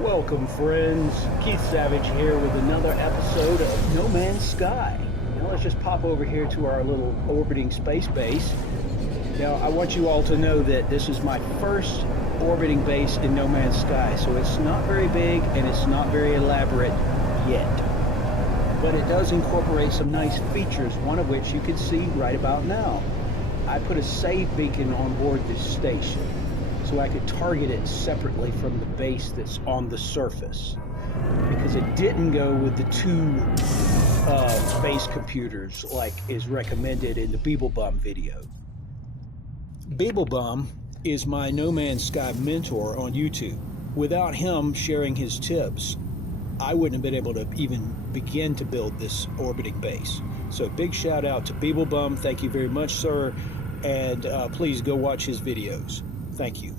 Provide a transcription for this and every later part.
Welcome, friends. Keith Savage here with another episode of No Man's Sky. Now let's just pop over here to our little orbiting space base. Now I want you all to know that this is my first orbiting base in No Man's Sky, so it's not very big and it's not very elaborate yet. But it does incorporate some nice features, one of which you can see right about now. I put a save beacon on board this station, so I could target it separately from the base that's on the surface, because it didn't go with the two base computers like is recommended in the Beeblebum video. Beeblebum is my No Man's Sky mentor on YouTube. Without him sharing his tips, I wouldn't have been able to even begin to build this orbiting base. So big shout out to Beeblebum. Thank you very much, sir, and please go watch his videos. Thank you.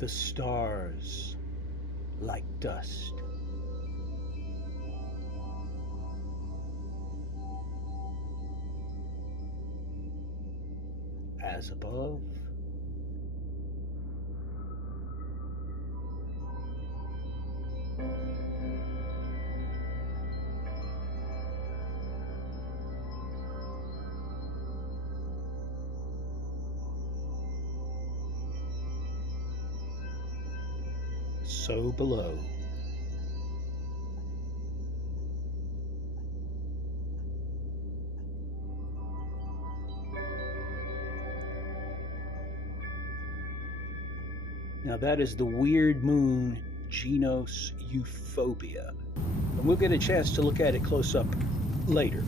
The stars like dust. As above, so below. Now that is the weird moon Jinos Euphorbia, and we'll get a chance to look at it close up later.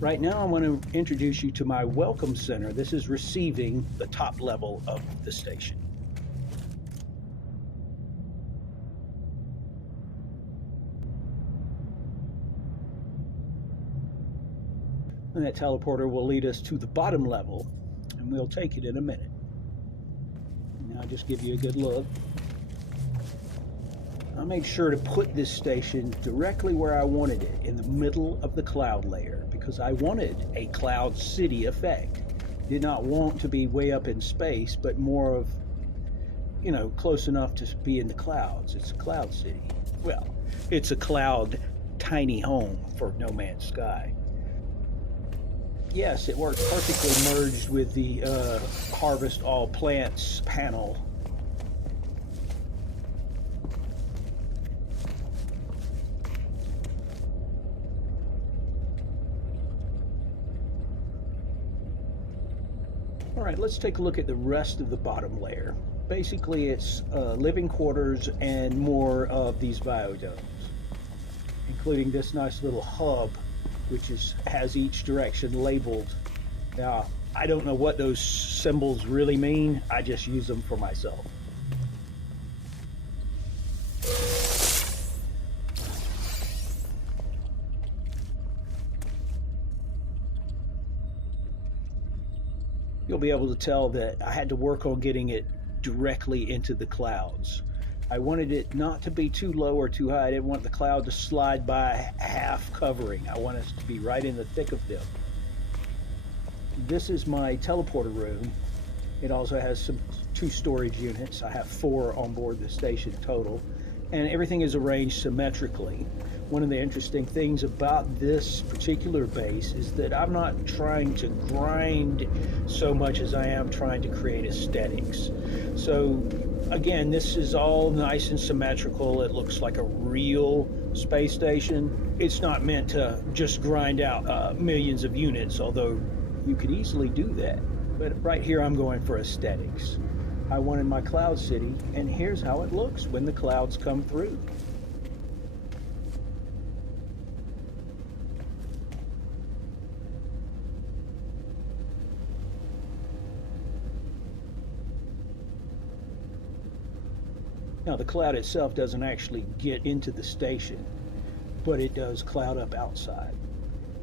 Right now I want to introduce you to my welcome center. This is receiving the top level of the station. And that teleporter will lead us to the bottom level, and we'll take it in a minute. Now I'll just give you a good look. I made sure to put this station directly where I wanted it, in the middle of the cloud layer, because I wanted a cloud city effect. Did not want to be way up in space, but more of, you know, close enough to be in the clouds. It's a cloud city. Well, it's a cloud tiny home for No Man's Sky. Yes, it works perfectly merged with the Harvest All Plants panel. All right, let's take a look at the rest of the bottom layer. Basically, it's living quarters and more of these biodomes, including this nice little hub, which has each direction labeled. Now, I don't know what those symbols really mean. I just use them for myself. You'll be able to tell that I had to work on getting it directly into the clouds. I wanted it not to be too low or too high. I didn't want the cloud to slide by half covering. I want us to be right in the thick of them. This is my teleporter room. It also has two storage units. I have 4 on board the station total, and everything is arranged symmetrically. One of the interesting things about this particular base is that I'm not trying to grind so much as I am trying to create aesthetics. So again, this is all nice and symmetrical. It looks like a real space station. It's not meant to just grind out millions of units, although you could easily do that. But right here I'm going for aesthetics. I wanted my cloud city, and here's how it looks when the clouds come through. Now the cloud itself doesn't actually get into the station, but it does cloud up outside.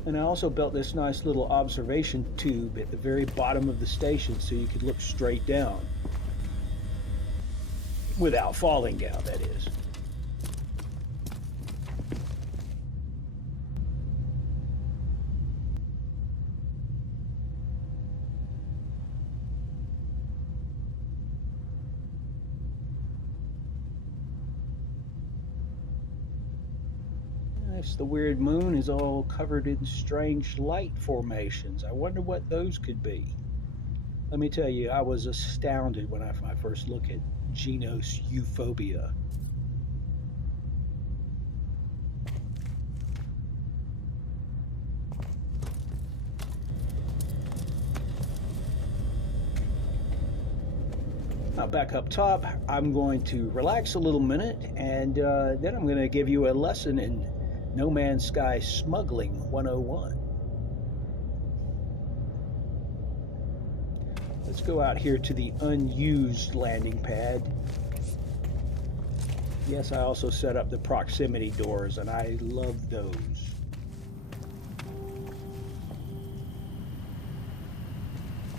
And I also built this nice little observation tube at the very bottom of the station so you could look straight down. Without falling down, that is. The weird moon is all covered in strange light formations. I wonder what those could be. Let me tell you, I was astounded when I first looked at Jinos euphobia. Now back up top, I'm going to relax a little minute, and then I'm going to give you a lesson in No Man's Sky Smuggling 101. Let's go out here to the unused landing pad. Yes, I also set up the proximity doors, and I love those.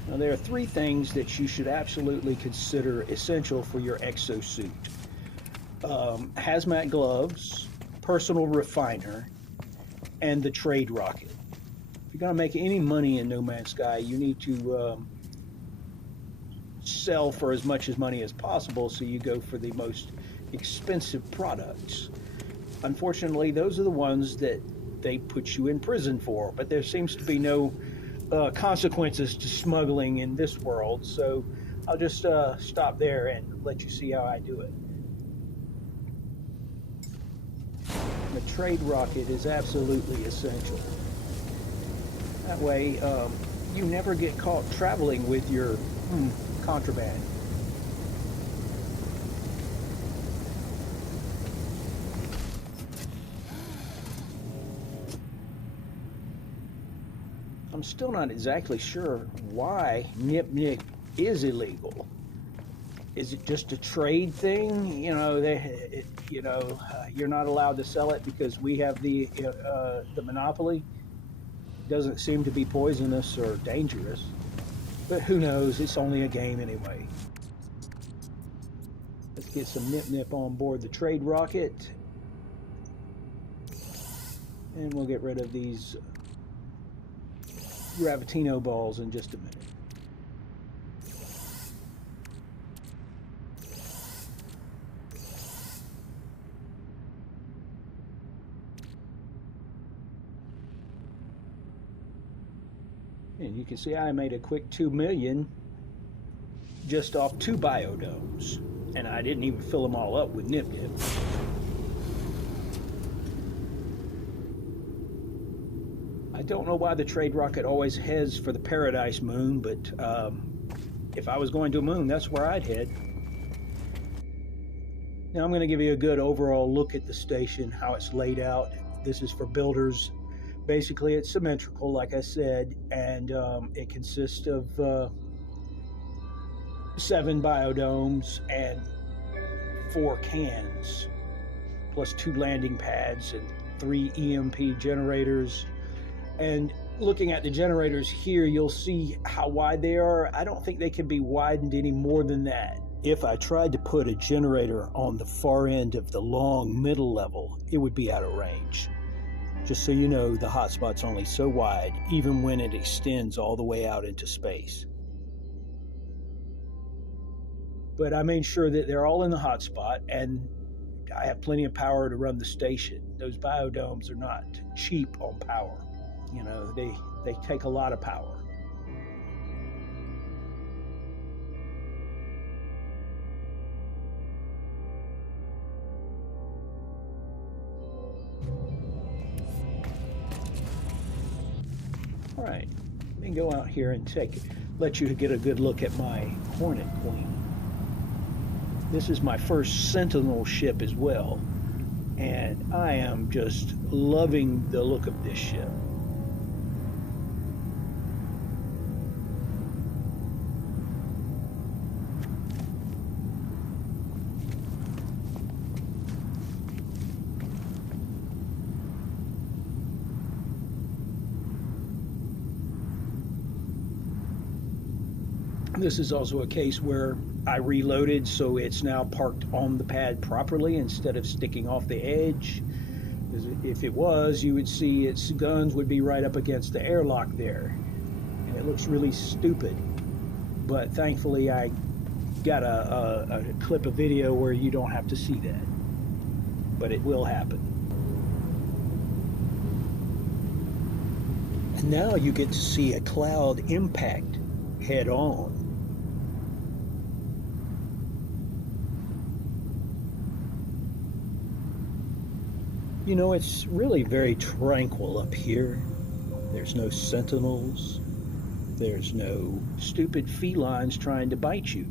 Now, there are three things that you should absolutely consider essential for your exosuit. Hazmat gloves, personal refiner, and the trade rocket. If you're going to make any money in No Man's Sky, you need to sell for as much money as possible, so you go for the most expensive products. Unfortunately, those are the ones that they put you in prison for, but there seems to be no consequences to smuggling in this world, so I'll just stop there and let you see how I do it. The trade rocket is absolutely essential. That way, you never get caught traveling with your contraband. I'm still not exactly sure why Nip is illegal. Is it just a trade thing? You know, you're not allowed to sell it because we have the monopoly. It doesn't seem to be poisonous or dangerous, but who knows? It's only a game anyway. Let's get some Nip on board the trade rocket, and we'll get rid of these Gravitino balls in just a minute. And you can see I made a quick 2 million just off 2 biodomes, and I didn't even fill them all up with Nip. I don't know why the trade rocket always heads for the Paradise Moon, but if I was going to a moon, that's where I'd head. Now I'm going to give you a good overall look at the station, how it's laid out. This is for builders. Basically, it's symmetrical, like I said, and it consists of 7 biodomes and 4 cans, plus 2 landing pads and 3 EMP generators. And looking at the generators here, you'll see how wide they are. I don't think they can be widened any more than that. If I tried to put a generator on the far end of the long middle level, it would be out of range. Just so you know, the hotspot's only so wide, even when it extends all the way out into space. But I made sure that they're all in the hotspot, and I have plenty of power to run the station. Those biodomes are not cheap on power. You know, they take a lot of power. All right, let me go out here and let you get a good look at my Hornet Queen. This is my first Sentinel ship as well, and I am just loving the look of this ship. This is also a case where I reloaded, so it's now parked on the pad properly instead of sticking off the edge. If it was, you would see its guns would be right up against the airlock there, and it looks really stupid. But thankfully I got a clip of video where you don't have to see that, but it will happen. And now you get to see a cloud impact head on. You know, it's really very tranquil up here. There's no sentinels. There's no stupid felines trying to bite you.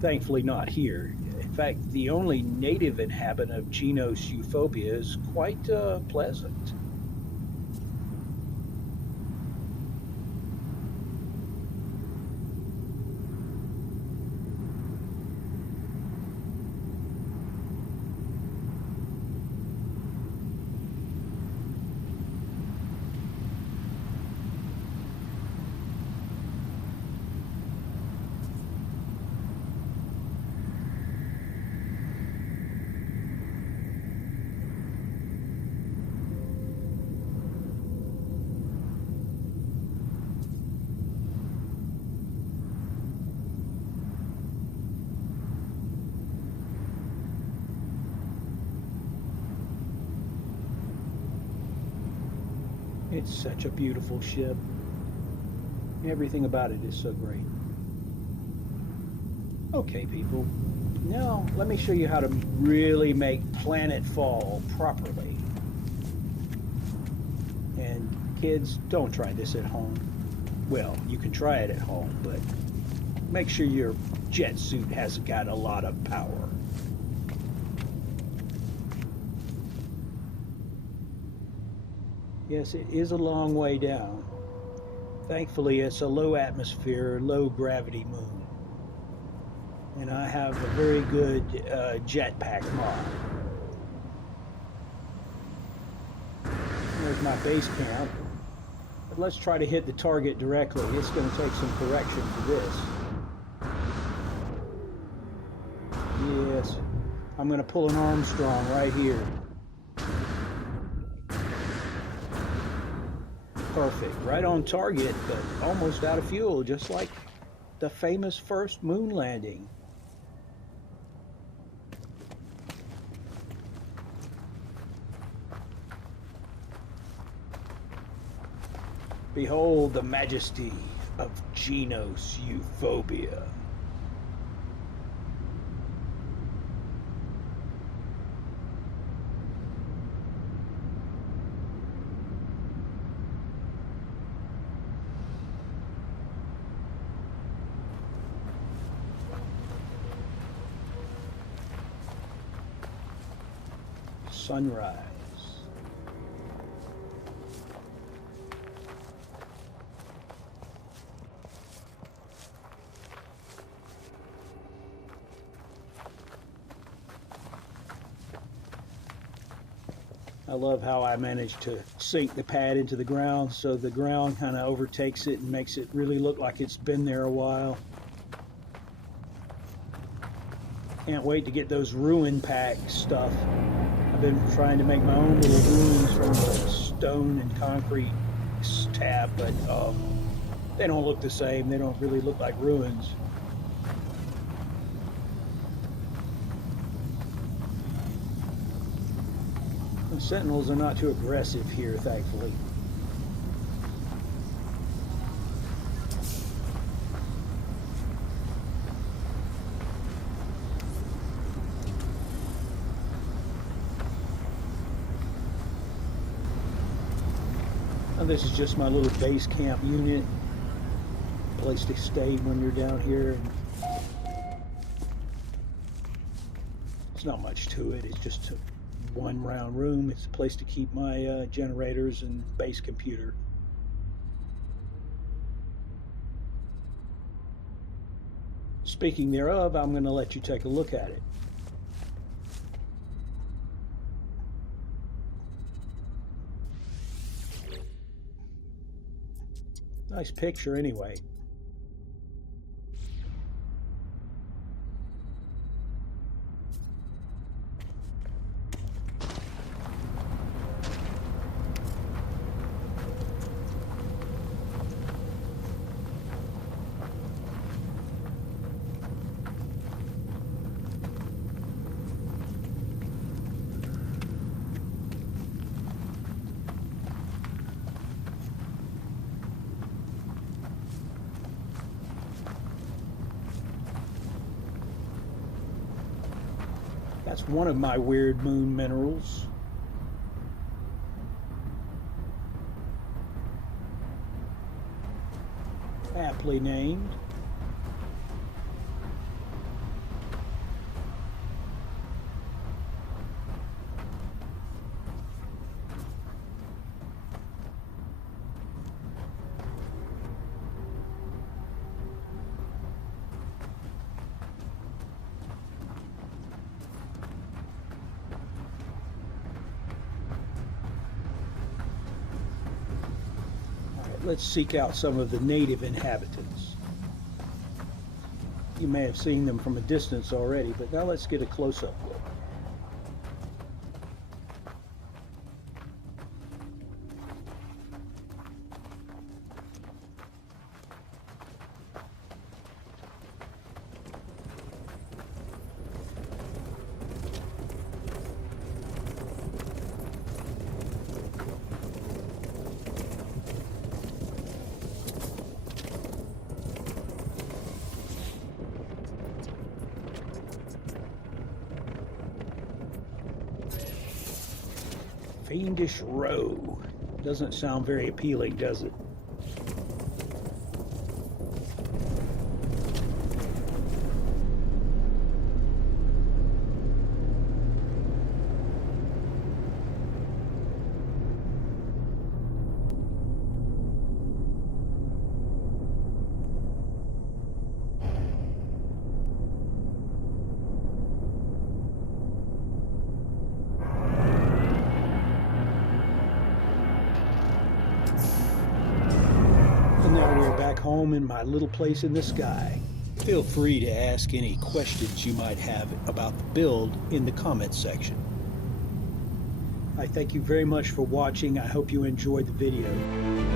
Thankfully not here. In fact, the only native inhabitant of Jinos euphobia is quite pleasant. It's such a beautiful ship. Everything about it is so great. Okay, people. Now, let me show you how to really make planetfall properly. And kids, don't try this at home. Well, you can try it at home, but make sure your jet suit has got a lot of power. Yes, it is a long way down. Thankfully, it's a low atmosphere, low gravity moon. And I have a very good jetpack mod. There's my base camp. But let's try to hit the target directly. It's going to take some correction for this. Yes, I'm going to pull an Armstrong right here. Perfect, right on target, but almost out of fuel, just like the famous first moon landing. Behold the majesty of Jinos euphobia. Sunrise. I love how I managed to sink the pad into the ground so the ground kind of overtakes it and makes it really look like it's been there a while. Can't wait to get those ruin pack stuff. I've been trying to make my own little ruins from the stone and concrete tab, but they don't look the same. They don't really look like ruins. The sentinels are not too aggressive here, thankfully. This is just my little base camp unit, place to stay when you're down here. It's not much to it. It's just one round room. It's a place to keep my generators and base computer. Speaking thereof, I'm going to let you take a look at it. Nice picture anyway. That's one of my weird moon minerals. Aptly named. Let's seek out some of the native inhabitants. You may have seen them from a distance already, but now let's get a close-up look. Fiendish Row. Doesn't sound very appealing, does it? Now we're back home in my little place in the sky. Feel free to ask any questions you might have about the build in the comments section. I thank you very much for watching. I hope you enjoyed the video.